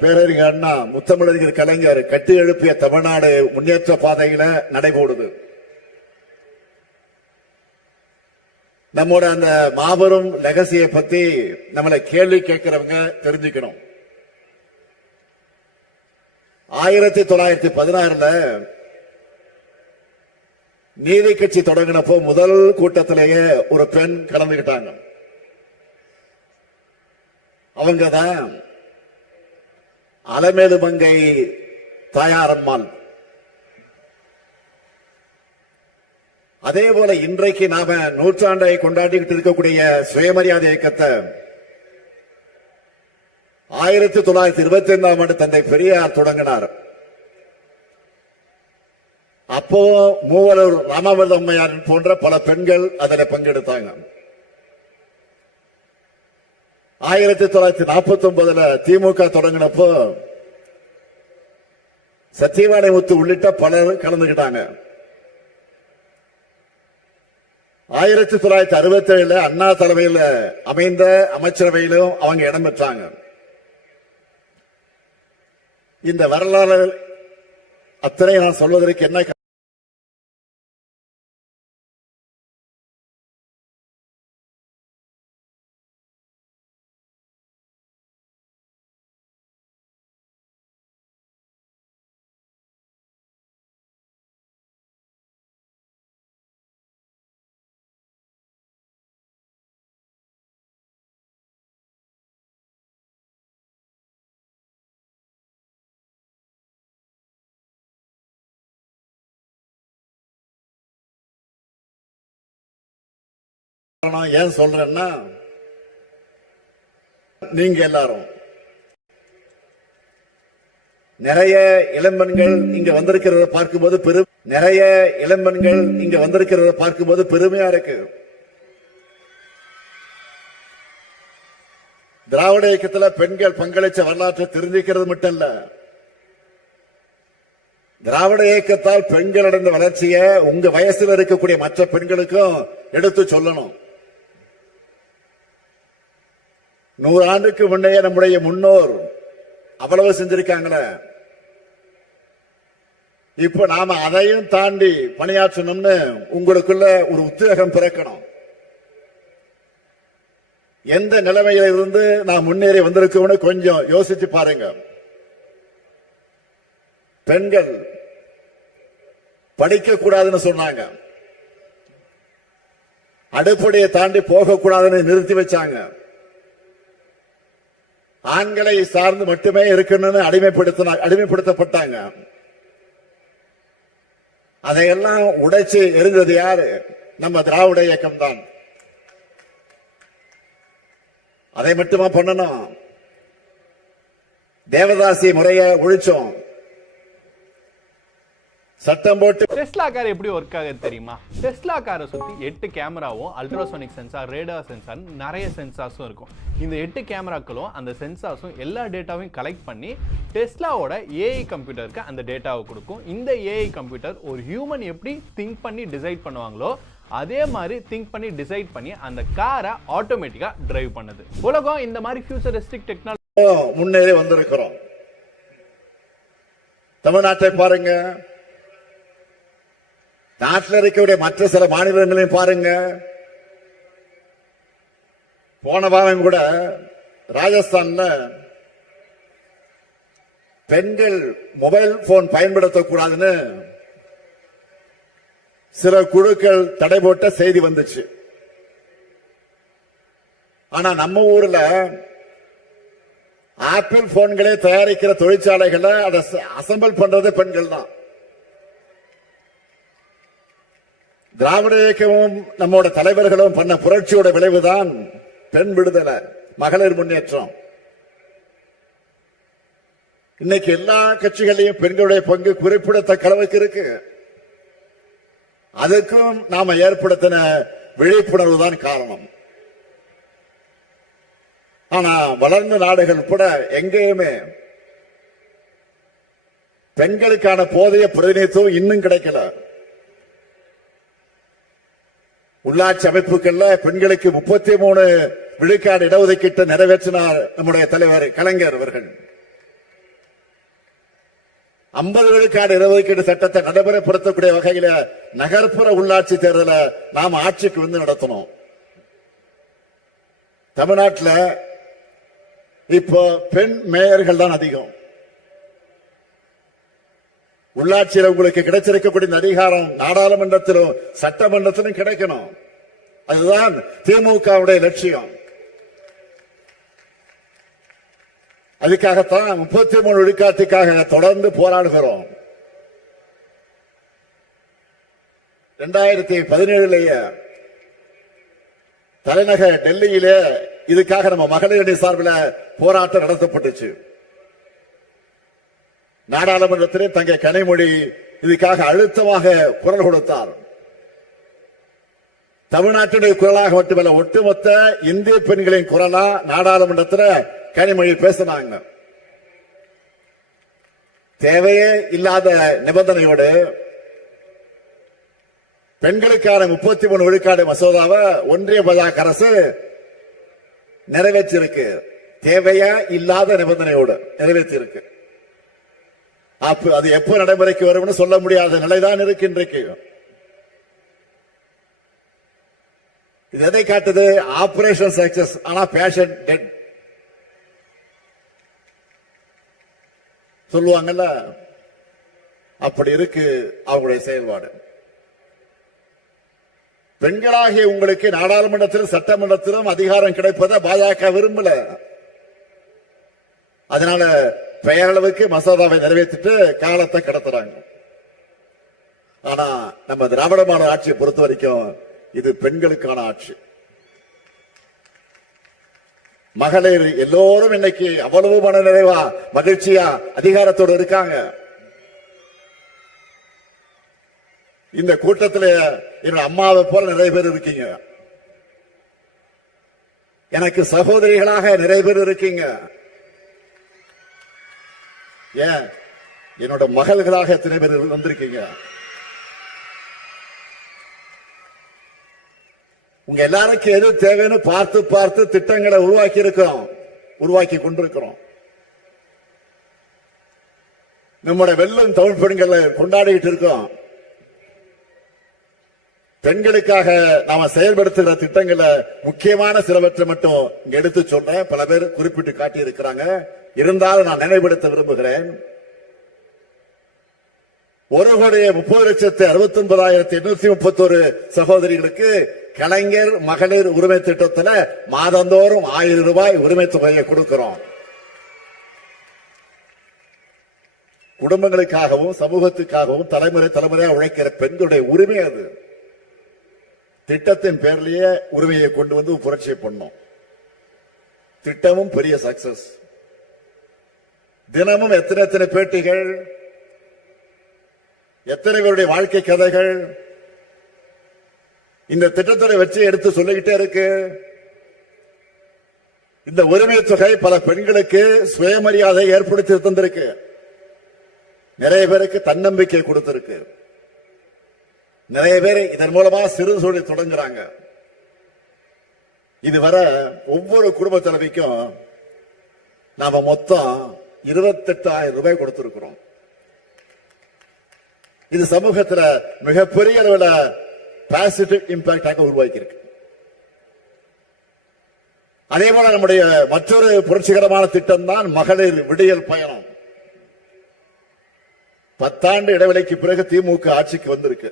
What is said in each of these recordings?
பேரறிஞர் அண்ணா முத்தமிழறிஞர் கலைஞர் கட்டி எழுப்பிய தமிழ்நாடு முன்னேற்ற பாதையில நடைபோடுது. நம்மோட அந்த மாபெரும் லெகசியை பத்தி நம்மளை கேள்வி கேட்கிறவங்க தெரிஞ்சுக்கணும். ஆயிரத்தி தொள்ளாயிரத்தி பதினாறுல நீதி கட்சி தொடங்கினப்போ முதல் கூட்டத்திலேயே ஒரு பெண் கலந்துகிட்டாங்க. அவங்க தான் அலமேலு மங்கை தாயாரம்மாள் அதே போல இன்றைக்கு நாம நூற்றாண்டை கொண்டாடிக்கிட்டு இருக்கக்கூடிய சுயமரியாதை இயக்கத்தை ஆயிரத்தி தொள்ளாயிரத்தி இருபத்தி ஐந்தாம் ஆண்டு தந்தை பெரியார் தொடங்கினார். அப்போ மூவலூர் ராமாமிர்த அம்மையார் போன்ற பல பெண்கள் அதில் பங்கெடுத்தாங்க. ஆயிரத்தி தொள்ளாயிரத்தி நாற்பத்தி ஒன்பதுல திமுக தொடங்கினப்போ சத்தியவாணி முத்து உள்ளிட்ட பலர் கலந்துகிட்டாங்க. ஆயிரத்தி தொள்ளாயிரத்தி அறுபத்தி ஏழுல அண்ணா தலைமையில் அமைந்த அமைச்சரவையிலும் அவங்க இடம் பெற்றாங்க. இந்த வரலாறு அத்தனை நான் சொல்வதற்கு என்ன காரணம் ஏன் சொல்றேன்னா நீங்க எல்லாரும் நிறைய இளம்பெண்கள் இங்க வந்திருக்கிறத பார்க்கும்போது பெரும் நிறைய இளம்பெண்கள் இங்க வந்திருக்கிறத பார்க்கும்போது பெருமையா இருக்கு. திராவிட இயக்கத்துல பெண்கள் பங்களிச்ச வரலாற்றை தெரிஞ்சுக்கிறது மட்டும் இல்ல திராவிட இயக்கத்தால் பெண்கள் அடைந்த வளர்ச்சியை உங்க வயசுல இருக்கக்கூடிய மற்ற பெண்களுக்கும் எடுத்து சொல்லணும். நூறு ஆண்டுக்கு நம்முடைய முன்னோர் அவ்வளவு செஞ்சிருக்காங்களே. இப்ப நாம அதையும் தாண்டி பணியாற்றணும்னு உங்களுக்குள்ள ஒரு உத்வேகம் பிறக்கணும். எந்த நிலைமையில இருந்து நான் முன்னேறி வந்திருக்கோம்னு கொஞ்சம் யோசிச்சு பாருங்க. பெண்கள் படிக்க கூடாதுன்னு சொன்னாங்க. அடுப்படையை தாண்டி போகக்கூடாதுன்னு நிறுத்தி வச்சாங்க. ஆண்களை சார்ந்து மட்டுமே இருக்கணும்னு அடிமைப்படுத்தின அடிமைப்படுத்தப்பட்டாங்க. அதையெல்லாம் உடைச்சு எரிந்தது யாரு? நம்ம திராவிட இயக்கம் தான் அதை மட்டுமா பண்ணணும்? தேவதாசி முறைய ஒழிச்சோம். சட்டம் போட்டு. டெஸ்லா கார் எப்படி ஒர்க் ஆகுது தெரியுமா? டெஸ்லா காரை சுற்றி எட்டு கேமராவும் அல்ட்ராசோனிக் சென்சார் ரேடார் சென்சார் நிறைய சென்சார்ஸும் இருக்கும். இந்த எட்டு கேமராக்களும் அந்த சென்சார்ஸும் எல்லா டேட்டாவையும் கலெக்ட் பண்ணி டெஸ்லாவோட ஏஐ கம்ப்யூட்டருக்கு அந்த டேட்டாவை கொடுக்கும். இந்த ஏஐ கம்ப்யூட்டர் ஒரு ஹியூமன் எப்படி திங்க் பண்ணி டிசைட் பண்ணுவாங்களோ அதே மாதிரி திங்க் பண்ணி டிசைட் பண்ணி அந்த காரை ஆட்டோமேட்டிக்காக டிரைவ் பண்ணுது. உலகம் இந்த மாதிரி ஃபியூச்சரிஸ்டிக் டெக்னாலஜி முன்னேறி வந்திருக்கிறோம். தமிழ்நாட்டை பாருங்க. நாட்டில் இருக்கக்கூடிய மற்ற சில மாநிலங்களையும் பாருங்க. போன வாரம் கூட ராஜஸ்தான்ல பெண்கள் மொபைல் போன் பயன்படுத்தக்கூடாதுன்னு சில குழுக்கள் தடை போட்ட செய்தி வந்துச்சு. ஆனா நம்ம ஊர்ல ஆப்பிள் போன்களே தயாரிக்கிற தொழிற்சாலைகளை அதை அசம்பிள் பண்றது பெண்கள் தான் திராவிட இயக்கமும் நம்மோட தலைவர்களும் பண்ண புரட்சியோட விளைவுதான் பெண் விடுதலை மகளிர் முன்னேற்றம். இன்னைக்கு எல்லா கட்சிகளையும் பெண்களுடைய பங்கு குறிப்பிடத்தக்க அளவுக்கு இருக்கு. அதுக்கும் நாம ஏற்படுத்தின விழிப்புணர்வு தான் காரணம். ஆனா வளர்ந்த நாடுகள் கூட எங்கேயுமே பெண்களுக்கான போதைய பிரதிநிதித்துவம் இன்னும் கிடைக்கல. உள்ளாட்சி அமைப்புகள்ல பெண்களுக்கு முப்பத்தி மூணு விழுக்காடு இடஒதுக்கீட்டை நிறைவேற்றினார் நம்முடைய தலைவர் கலைஞர் அவர்கள். ஐம்பது விழுக்காடு இடஒதுக்கீடு சட்டத்தை நடைமுறைப்படுத்தக்கூடிய வகையில நகர்ப்புற உள்ளாட்சி தேர்தலை நாம் ஆட்சிக்கு வந்து நடத்தணும். தமிழ்நாட்டில் இப்போ பெண் மேயர்கள் தான் அதிகம். உள்ளாட்சியில் உங்களுக்கு கிடைச்சிருக்கக்கூடிய அதிகாரம் நாடாளுமன்றத்திலும் சட்டமன்றத்திலும் கிடைக்கணும். அதுதான் திமுகவுடைய லட்சியம். அதுக்காகத்தான் முப்பத்தி மூணு விழுக்காட்டுக்காக தொடர்ந்து போராடுகிறோம். இரண்டாயிரத்தி பதினேழுலேயே தலைநகர் டெல்லியிலே இதுக்காக நம்ம மகளிர் அணி சார்பில் போராட்டம் நடத்தப்பட்டுச்சு. நாடாளுமன்றத்திலே தங்க கனிமொழி இதுக்காக அழுத்தமாக குரல் கொடுத்தார். தமிழ்நாட்டினுடைய குரலாக மட்டுமல்ல ஒட்டுமொத்த இந்திய பெண்களின் குரலா நாடாளுமன்றத்தில் கனிமொழி பேசினாங்க. தேவையே இல்லாத நிபந்தனையோடு பெண்களுக்கான முப்பத்தி மூணு விழுக்காடு மசோதாவை ஒன்றிய பாஜக அரசு நிறைவேற்றியிருக்கு. தேவையா இல்லாத நிபந்தனையோடு நிறைவேற்றியிருக்கு. அப்ப அது எப்போ நடைமுறைக்கு வரும்னு சொல்ல முடியாத நிலைதான் இருக்கு இன்றைக்கு. இது எதை காட்டுது? ஆபரேஷன் சக்சஸ் ஆனா பேஷன் டெட் சொல்லுவாங்கல்ல அப்படி இருக்கு அவங்களுடைய செயல்பாடு. பெண்களாகிய உங்களுக்கு நாடாளுமன்றத்திலும் சட்டமன்றத்திலும் அதிகாரம் கிடைப்பதை பாஜக விரும்பல. அதனால பெயரளவுக்கு மசோதாவை நிறைவேற்றிட்டு காலத்தை கடத்துறாங்க. ஆனா நம்ம திராவிட மாடல் ஆட்சியை பொறுத்த வரைக்கும் இது பெண்களுக்கான ஆட்சி. மகளிர் எல்லோரும் இன்னைக்கு அவ்வளவு மன நிறைவா மகிழ்ச்சியா அதிகாரத்தோடு இருக்காங்க. இந்த கூட்டத்தில் என்னோட அம்மாவை போல நிறைய பேர் இருக்கீங்க. எனக்கு சகோதரிகளாக நிறைய பேர் இருக்கீங்க. ஏன்? என்னோட மகள்களாக எத்தனை பேர் வந்திருக்கீங்க? உங்க எல்லாருக்கும் எது தேவைன்னு பார்த்து பார்த்து திட்டங்களை உருவாக்கி இருக்கிறோம் உருவாக்கி கொண்டிருக்கிறோம். நம்முடைய வெள்ளம் தமிழ் பெண்களை கொண்டாடிட்டு இருக்கோம். பெண்களுக்காக நாம செயல்படுத்துகிற திட்டங்களை முக்கியமான சிலவற்றை மட்டும் இங்க எடுத்து சொல்றேன். பல பேர் குறிப்பிட்டு காட்டி இருக்கிறாங்க இருந்தாலும் நான் நினைவுபடுத்த விரும்புகிறேன். ஒரு கோடியே முப்பது லட்சத்து அறுபத்தி ஒன்பதாயிரத்தி எண்ணூத்தி முப்பத்தொரு சகோதரிகளுக்கு கலைஞர் மகளிர் உரிமை திட்டத்தில் மாதந்தோறும் ஆயிரம் ரூபாய் உரிமை தொகையை கொடுக்கிறோம். குடும்பங்களுக்காகவும் சமூகத்துக்காகவும் தலைமுறை தலைமுறையாக உழைக்கிற பெண்களுடைய உரிமை அது. திட்டத்தின் பேர்லயே உரிமையை கொண்டு வந்து புரட்சி பண்ணோம். திட்டமும் பெரிய சக்சஸ் தினமும் எத்தனை எத்தனை பேட்டிகள்? எத்தனை பேருடைய வாழ்க்கை கதைகள்? இந்த திட்டத்துறை வச்சு எடுத்து சொல்லிக்கிட்டே இருக்கு. இந்த உரிமை தொகை பல பெண்களுக்கு சுயமரியாதை ஏற்படுத்தி தந்திருக்கு. நிறைய பேருக்கு தன்னம்பிக்கை கொடுத்திருக்கு. நிறைய பேர் இதன் மூலமா சிறு தொழில் தொடங்குறாங்க. இதுவரை ஒவ்வொரு குடும்ப தலைவிக்கும் நாம மொத்தம் இருபத்தெட்டாயிரம் ரூபாய் கொடுத்திருக்கிறோம். இது சமூகத்துல மிகப்பெரிய அளவில் பாசிட்டிவ் இம்பாக்டாக உருவாக்கி இருக்கு அதே போல நம்முடைய மற்றொரு புரட்சிகரமான திட்டம் தான் மகளிர் விடியல் பயணம். பத்தாண்டு இடைவெளிக்கு பிறகு திமுக ஆட்சிக்கு வந்திருக்கு.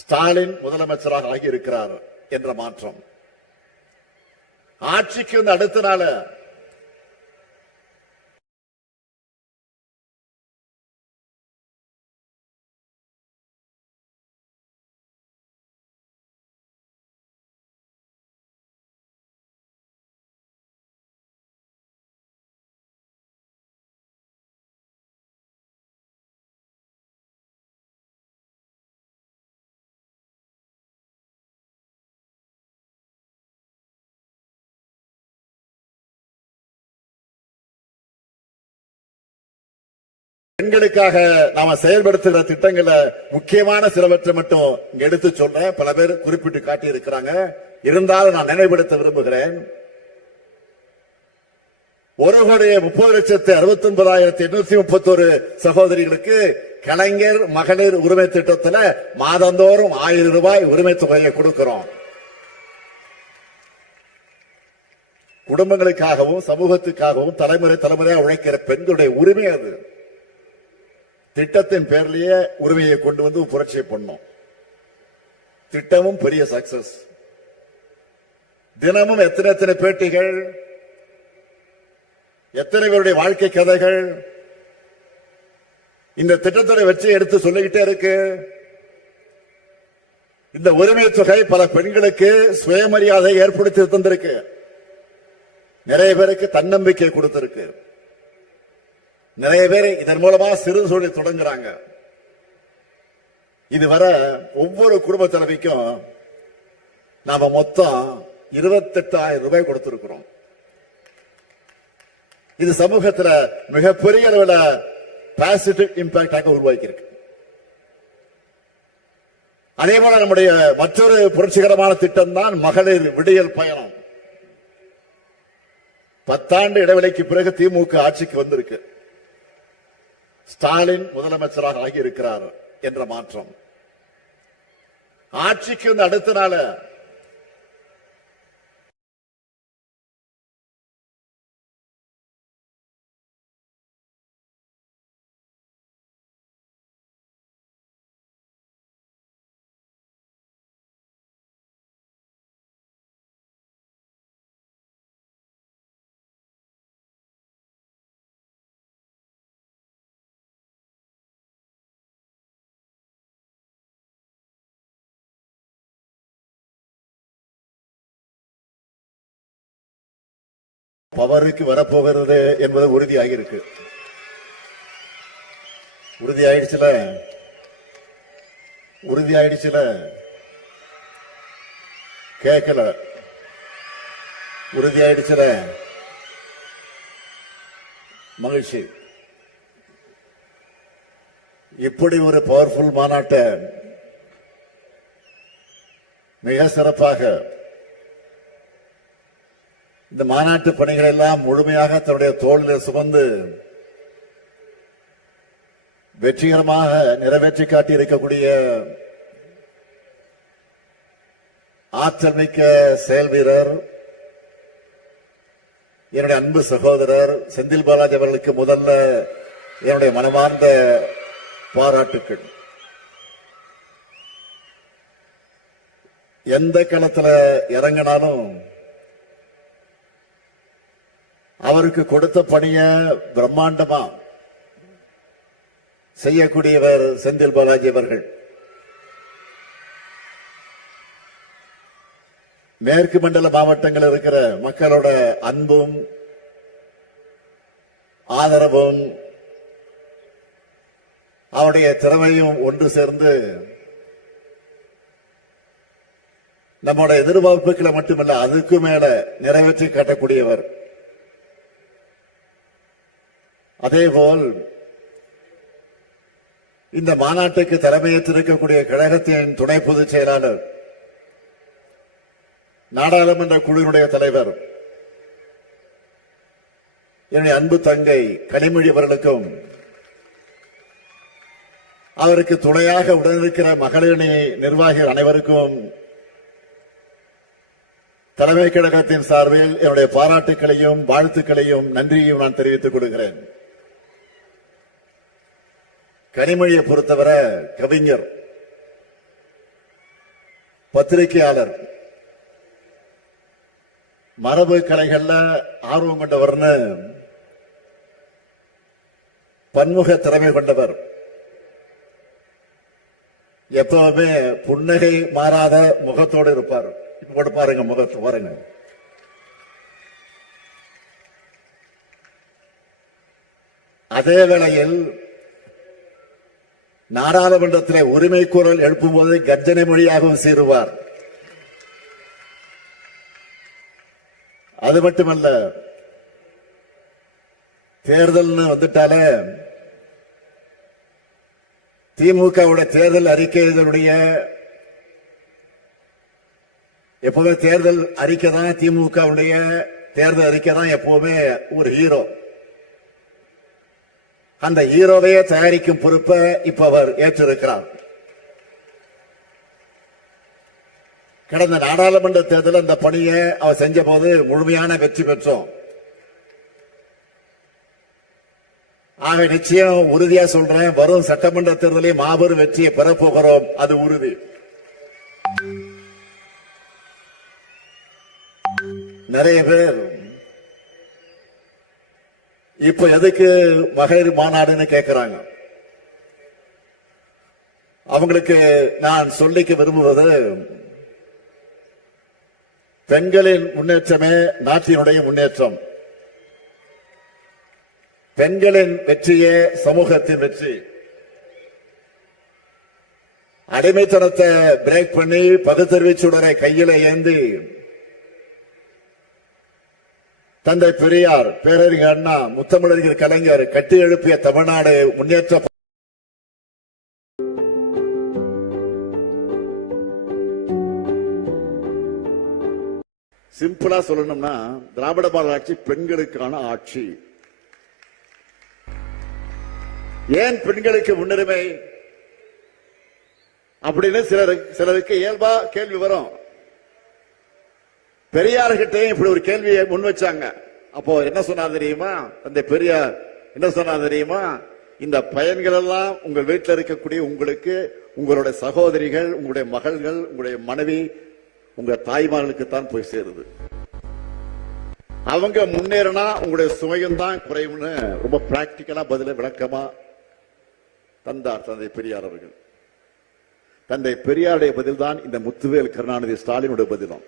ஸ்டாலின் முதலமைச்சராக ஆகியிருக்கிறார் என்ற மாற்றம். ஆட்சிக்கு வந்து அடுத்த நாள் பெண்களுக்காக நாம செயல்படுத்துகிற திட்டங்களை முக்கியமான சிலவற்றை மட்டும் எடுத்து சொல்றேன். பல பேர் குறிப்பிட்டு காட்டி இருக்கிறாங்க இருந்தாலும் நான் நினைவுபடுத்த விரும்புகிறேன். ஒரு கோடி முப்பது லட்சத்து அறுபத்தி ஒன்பதாயிரத்தி எண்ணூத்தி முப்பத்தொரு சகோதரிகளுக்கு கலைஞர் மகளிர் உரிமை திட்டத்துல மாதந்தோறும் ஆயிரம் ரூபாய் உரிமை தொகையை கொடுக்கிறோம். குடும்பங்களுக்காகவும் சமூகத்துக்காகவும் தலைமுறை தலைமுறையாக உழைக்கிற பெண்களுடைய உரிமை அது. திட்டத்தின் பேர்லயே உரிமையை கொண்டு வந்து புரட்சியை பண்ணோம். திட்டமும் பெரிய சக்சஸ் தினமும் எத்தனை எத்தனை பேட்டிகள் எத்தனை பேருடைய வாழ்க்கை கதைகள் இந்த திட்டத்தோட வெற்றி எடுத்து சொல்லிக்கிட்டே இருக்கு. இந்த உரிமை தொகை பல பெண்களுக்கு சுயமரியாதை ஏற்படுத்தி தந்திருக்கு. நிறைய பேருக்கு தன்னம்பிக்கை கொடுத்திருக்கு. நிறைய பேர் இதன் மூலமா சிறு தொழில் தொடங்குறாங்க. இதுவரை ஒவ்வொரு குடும்ப தலைவிக்கும் நாம மொத்தம் இருபத்தெட்டாயிரம் ரூபாய் கொடுத்திருக்கிறோம். இது சமூகத்துல மிகப்பெரிய அளவில் பாசிட்டிவ் இம்பாக்டாக உருவாக்கி இருக்கு அதே போல நம்முடைய மற்றொரு புரட்சிகரமான திட்டம் தான் மகளிர் விடியல் பயணம். பத்தாண்டு இடைவெளிக்கு பிறகு திமுக ஆட்சிக்கு வந்திருக்கு. ஸ்டாலின் முதலமைச்சராக ஆகியிருக்கிறார் என்ற மாற்றம். ஆட்சிக்கு வந்து அடுத்த நாள் பவருக்கு வரப்போகிறது என்பது உறுதியாகியிருக்கு. உறுதியாயிடுச்சுல? உறுதியாயிடுச்சுல? கேட்கல உறுதியாயிடுச்சுல? மகிழ்ச்சி. இப்படி ஒரு பவர்ஃபுல் மாநாட்டை மிக சிறப்பாக இந்த மாநாட்டு பணிகள் எல்லாம் முழுமையாக தன்னுடைய தோளில் சுமந்து வெற்றிகரமாக நிறைவேற்றி காட்டி இருக்கக்கூடிய ஆற்றல் மிக்க செயல் வீரர் என்னுடைய அன்பு சகோதரர் செந்தில் பாலாஜி அவர்களுக்கு முதல்ல என்னுடைய மனமார்ந்த பாராட்டுக்கள். எந்த களத்துல இறங்கினாலும் அவருக்கு கொடுத்த பணிய பிரம்மாண்டமா செய்யக்கூடியவர் செந்தில் பாலாஜி அவர்கள். மேற்கு மண்டல மாவட்டங்கள் இருக்கிற மக்களோட அன்பும் ஆதரவும் அவருடைய திறமையும் ஒன்று சேர்ந்து நம்மோட எதிர்பார்ப்புகளை மட்டுமல்ல அதுக்கு மேல நிறைவேற்றி காட்டக்கூடியவர். அதேபோல் இந்த மாநாட்டுக்கு தலைமையேற்றிருக்கக்கூடிய கழகத்தின் துணை பொதுச் செயலாளர் நாடாளுமன்ற குழுவினுடைய தலைவர் என்னுடைய அன்பு தங்கை கனிமொழி அவர்களுக்கும் அவருக்கு துணையாக உடனிருக்கிற மகளிரணி நிர்வாகிகள் அனைவருக்கும் தலைமை கழகத்தின் சார்பில் என்னுடைய பாராட்டுக்களையும் வாழ்த்துக்களையும் நன்றியையும் நான் தெரிவித்துக் கொள்கிறேன். கனிமொழியை பொறுத்தவரை கவிஞர் பத்திரிகையாளர் மரபு கலைகள்ல ஆர்வம் கொண்டவர்னு பன்முக திறமை கொண்டவர். எப்பவுமே புன்னகை மாறாத முகத்தோடு இருப்பார். இப்ப கூட பாருங்க முகத்து பாருங்க. அதே வேளையில் நாடாளுமன்றத்திலே உரிமை குரல் எழுப்பும்போது கர்ஜனை மொழியாகவும் சீருவார். அது மட்டுமல்ல தேர்தல்னு வந்துட்டாலே திமுகவுடைய தேர்தல் அறிக்கைகளுடைய எப்பவுமே தேர்தல் அறிக்கை தான் திமுகவுடைய தேர்தல் அறிக்கை தான் எப்பவுமே ஒரு ஹீரோ அந்த ஹீரோவையே தயாரிக்கும் பொறுப்பை இப்ப அவர் ஏற்றிருக்கிறார். கடந்த நாடாளுமன்ற தேர்தலில் அந்த பணியை அவர் செஞ்ச போது முழுமையான வெற்றி பெற்றோம். ஆக நிச்சயம் உறுதியா சொல்றேன் வரும் சட்டமன்ற தேர்தலில் மாபெரும் வெற்றியை பெறப்போகிறோம் அது உறுதி. நிறைய பேர் இப்ப எதுக்கு மகளிர் மாநாடுன்னு கேட்கிறாங்க அவங்களுக்கு நான் சொல்லிக்க விரும்புவது பெண்களின் முன்னேற்றமே நாட்டினுடைய முன்னேற்றம். பெண்களின் வெற்றியே சமூகத்தின் வெற்றி. அடிமைத்தனத்தை பிரேக் பண்ணி பகுத்தறிவு சுடரை கையில ஏந்தி தந்தை பெரியார் பேரறிஞர் அண்ணா முத்தமிழறிஞர் கலைஞர் கட்டி எழுப்பிய தமிழ்நாடு முன்னேற்ற சிம்பிளா சொல்லணும்னா திராவிட பாரத ஆட்சி பெண்களுக்கான ஆட்சி. ஏன் பெண்களுக்கு முன்னுரிமை? அப்படின்னு சிலருக்கு சிலருக்கு இயல்பா கேள்வி வரும். பெரியார்கிட்டையும் இப்படி ஒரு கேள்வியை முன் வச்சாங்க. அப்போ என்ன சொன்னார் தெரியுமா? அந்த பெரியார் என்ன சொன்னார் தெரியுமா? இந்த பயன்கள் எல்லாம் உங்கள் வீட்டில் இருக்கக்கூடிய உங்களுக்கு உங்களுடைய சகோதரிகள் உங்களுடைய மகள்கள் உங்களுடைய மனைவி உங்க தாய்மார்களுக்கு தான் போய் சேருது. அவங்க முன்னேறினா உங்களுடைய சுமையும் தான் குறையும்னு ரொம்ப பிராக்டிக்கலா பதில விளக்கமா தந்தார் தந்தை பெரியார் அவர்கள். தந்தை பெரியாருடைய பதில் தான் இந்த முத்துவேல் கருணாநிதி ஸ்டாலினுடைய பதிலும்.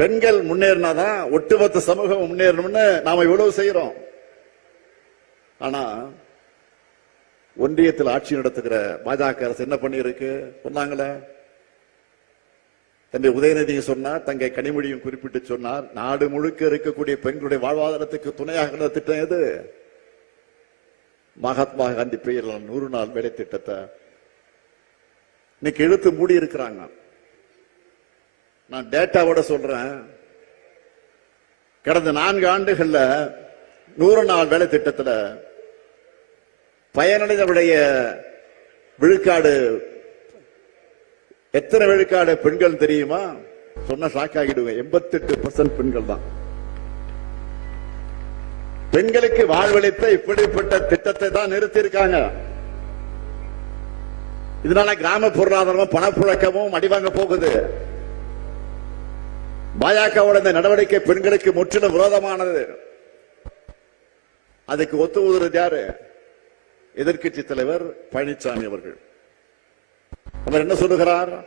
பெண்கள் முன்னேறினாதான் ஒட்டுமொத்த சமூகம் முன்னேறணும்னு நாம இவ்வளவு செய்யறோம் ஆனா ஒன்றியத்தில் ஆட்சி நடத்துகிற பாஜக அரசு என்ன பண்ணியிருக்கு? சொன்னாங்களே. தந்தை உதயநிதி சொன்னார் தங்கை கனிமொழியும் குறிப்பிட்டு சொன்னார் நாடு முழுக்க இருக்கக்கூடிய பெண்களுடைய வாழ்வாதாரத்துக்கு துணையாக திட்டம் எது? மகாத்மா காந்தி பெயரில் நூறு நாள் வேலை திட்டத்தை இன்னைக்கு இழுத்து மூடி இருக்கிறாங்க நான் டேட்டாவோட சொல்றேன். கடந்த நான்கு ஆண்டுகள்ல நூறு நாள் வேலை திட்டத்துல பயனடைந்தவுடைய விழுக்காடு எத்தனை விழுக்காடு பெண்கள் தெரியுமா? சொன்ன ஷாக் ஆகிடுவேன். எண்பத்தெட்டு பர்சன்ட் பெண்கள் தான். பெண்களுக்கு வாழ்வளித்த இப்படிப்பட்ட திட்டத்தை தான் நிறுத்தியிருக்காங்க. இதனால கிராம பொருளாதாரமும் பணப்புழக்கமும் அடிவாங்க போகுது. பாஜகவோட இந்த நடவடிக்கை பெண்களுக்கு முற்றிலும் விரோதமானது. அதுக்கு ஒத்து ஊதுறது யாரு? எதிர்க்கட்சி தலைவர் பழனிசாமி அவர்கள். அவர் என்ன சொல்லுகிறார்?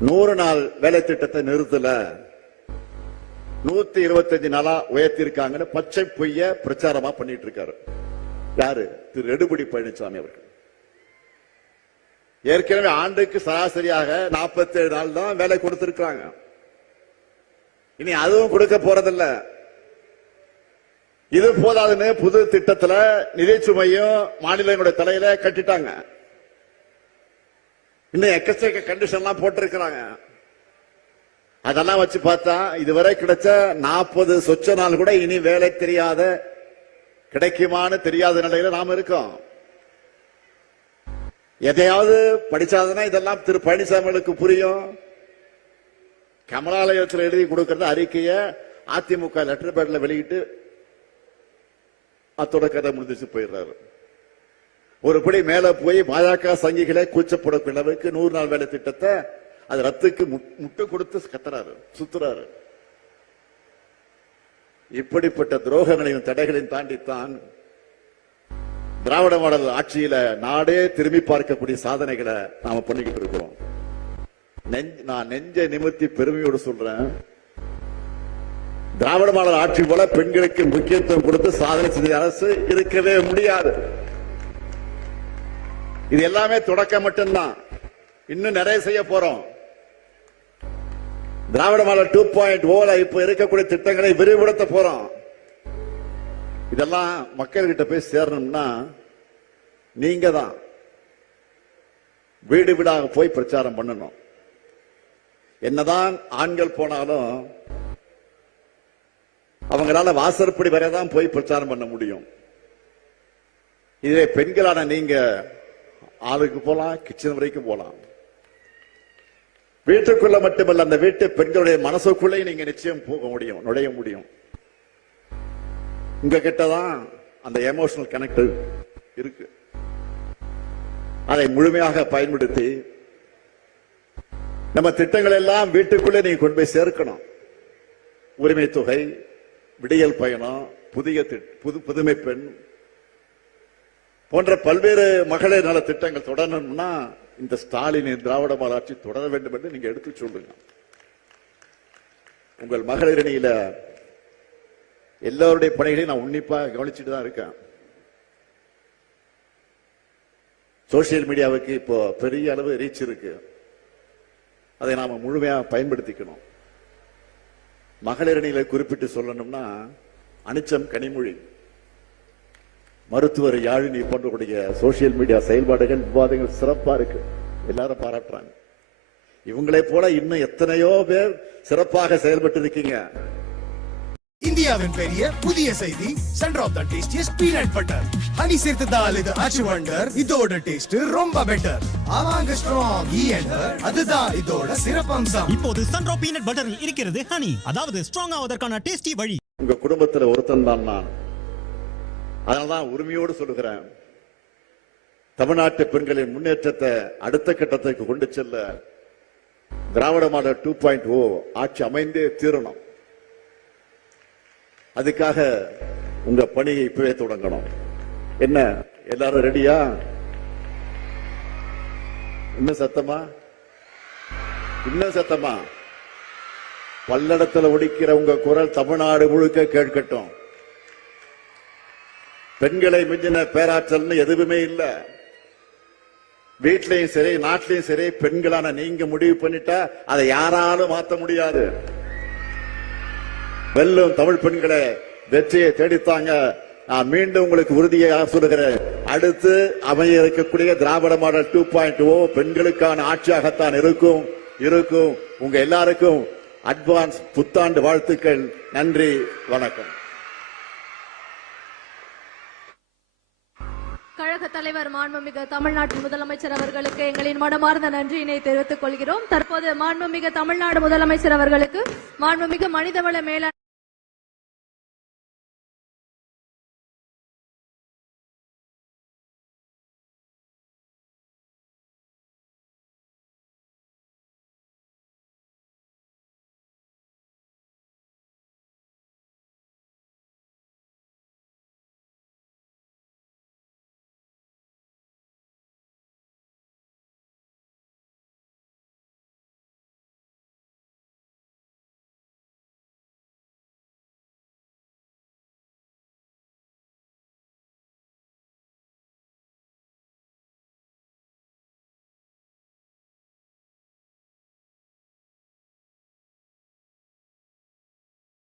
நூறு நாள் வேலை திட்டத்தை நிறுத்தல. நூத்தி இருபத்தஞ்சு நாளா உயர்த்தி இருக்காங்கன்னு பச்சை பொய்ய பிரச்சாரமா பண்ணிட்டு இருக்காரு. யாரு? திரு எடுபடி பழனிசாமி அவர்கள். ஏற்கனவே ஆண்டுக்கு சராசரியாக 47 நாள் தான் வேலை கொடுத்திருக்கிறாங்க. இனி அதுவும் கொடுக்க போறதில்ல. இது போதாதுன்னு புது திட்டத்துல நிதி சுமையும் மாநிலங்களுடைய தலையில கட்டிட்டாங்க. இன்னும் எக்கச்சக்க கண்டிஷன்லாம் போட்டிருக்கிறாங்க. அதெல்லாம் வச்சு பார்த்தா இதுவரை கிடைச்ச நாற்பது சொச்ச நாள் கூட இனி வேலை தெரியாத கிடைக்குமான்னு தெரியாத நிலையில நாம இருக்கோம். எதையாவது படிச்சாதுன்னா இதெல்லாம் திரு பழனிசாமிகளுக்கு புரியும். கமலாலயத்தில் எழுதி கொடுக்கறது அறிக்கைய அதிமுக லெட்டர் பேட்ல வெளியிட்டு அத்தோட கதை முடிஞ்சிச்சு போயிடுறாரு. ஒருபடி மேல போய் பாஜக சங்கிகளை கூச்சப்படக்கூடிய அளவுக்கு நூறு நாள் வேலை திட்டத்தை அது ரத்துக்கு முட்டு கொடுத்து கத்துறாரு சுத்துறாரு. இப்படிப்பட்ட துரோகங்களையும் தடைகளையும் தாண்டித்தான் திராவிட மாடல் ஆட்சியில நாடே திரும்பி பார்க்கக்கூடிய சாதனைகளை நாம பண்ணிக்கிட்டு இருக்கிறோம். நான் நெஞ்ச நிமித்தி பெருமையோடு சொல்றேன். திராவிட மாடல் ஆட்சி போல பெண்களுக்கு முக்கியத்துவம் கொடுத்து சாதனை செஞ்ச அரசு இருக்கவே முடியாது. இது எல்லாமே தொடக்கம் மட்டும்தான். இன்னும் நிறைய செய்ய போறோம். திராவிட மாடல் டூ பாயிண்ட் ஓல இப்ப இருக்கக்கூடிய திட்டங்களை விரிவுபடுத்த போறோம். இதெல்லாம் மக்கள்கிட்ட போய் சேரணும்னா நீங்க தான் வீடு வீடாக போய் பிரச்சாரம் பண்ணணும். என்னதான் ஆண்கள் போனாலும் அவங்களால வாசற்படி வரை தான் போய் பிரச்சாரம் பண்ண முடியும். இதே பெண்களான நீங்க ஆளுக்கு போலாம் கிச்சன் வரைக்கும் போலாம். வீட்டுக்குள்ள மட்டுமல்ல அந்த வீட்டு பெண்களுடைய மனசுக்குள்ளே நீங்க நிச்சயம் போக முடியும் நுழைய முடியும். உங்க கிட்டதான் அந்த எமோஷனல் கனெக்ட் இருக்கு. அதை முழுமையாக பயன்படுத்தி நம்ம திட்டங்கள் எல்லாம் வீட்டுக்குள்ளே நீங்க கொண்டு போய் சேர்க்கணும். உரிமை தொகை விடியல் பயணம் புதிய புது புதுமை பெண் போன்ற பல்வேறு மகளிர் நல திட்டங்கள் தொடரணும்னா இந்த ஸ்டாலினின் திராவிட மாநாட்சி தொடர வேண்டும் என்று நீங்க எடுத்து சொல்லுங்க. உங்கள் மகளிர் அணியில எல்லாருடைய பணிகளையும் நான் உன்னிப்பா கவனிச்சுட்டு தான் இருக்கேன். சோசியல் மீடியாவுக்கு இப்போ பெரிய அளவு ரீச் இருக்கு. அதை நாம முழுமையா பயன்படுத்திக்கணும். மகளிர் குறிப்பிட்டு சொல்லணும்னா அனிச்சம் கனிமொழி. மருத்துவர் யாழினி போன்றவருடைய சோசியல் மீடியா செயல்பாடுகள் விவாதங்கள் சிறப்பா இருக்கு. எல்லாரும் பாராட்டுறாங்க. இவங்களை போல இன்னும் எத்தனையோ பேர் சிறப்பாக செயல்பட்டு இருக்கீங்க. இந்தியாவின் பெரிய புதிய செய்தி centre of the tastiest peanut butter honey சேர்த்ததால் இது ஆச்சு வண்டர் இதோட டேஸ்ட் ரொம்ப பெட்டர் ஆமாங்க ஸ்ட்ராங் ஈ அதுதான் இதோட சிறப்பம்சம். இப்போது சன்ட்ரோ பீனட் பட்டரில் இருக்கிறது ஹனி அதாவது ஸ்ட்ராங் ஆவதற்கான டேஸ்டி வழி. உங்க குடும்பத்துல ஒருத்தன் தான் நான். அதனாலதான் உரிமையோடு சொல்லுகிறேன். தமிழ்நாட்டு பெண்களின் முன்னேற்றத்தை அடுத்த கட்டத்துக்கு கொண்டு செல்ல Dravida model two point O ஆட்சி அமைந்தே தீரணும். அதுக்காக உங்க பணியை இப்பவே தொடங்கணும். என்ன எல்லாரும் ரெடியா? இன்னும் சத்தமா? இன்னும் சத்தமா? பல்லடத்துல ஒடிக்கிற உங்க குரல் தமிழ்நாடு முழுக்க கேட்கட்டும். பெண்களை மிஞ்சின பேராற்றல்னு எதுவுமே இல்ல. வீட்லயும் சரி நாட்டிலையும் சரி பெண்களான நீங்க முடிவு பண்ணிட்டா அதை யாராலும் மாத்த முடியாது. வெல்லும் தமிழ் பெண்களே வெற்றியை தேடித்தாங்க. நான் மீண்டும் உங்களுக்கு உறுதியாக சொல்கிறேன் அடுத்து அமைய இருக்கக்கூடிய Dravida model two point O பெண்களுக்கான ஆட்சியாகத்தான் இருக்கும். இருக்கும். உங்க எல்லாருக்கும் அட்வான்ஸ் புத்தாண்டு வாழ்த்துக்கள். நன்றி. வணக்கம். கழக தலைவர் மாண்புமிகு தமிழ்நாட்டு முதலமைச்சர் அவர்களுக்கு எங்களின் மனமார்ந்த நன்றியினை தெரிவித்துக் கொள்கிறோம். தற்போது மாண்புமிகு தமிழ்நாடு முதலமைச்சர் அவர்களுக்கு மாண்புமிகு மனிதவள மேலாண்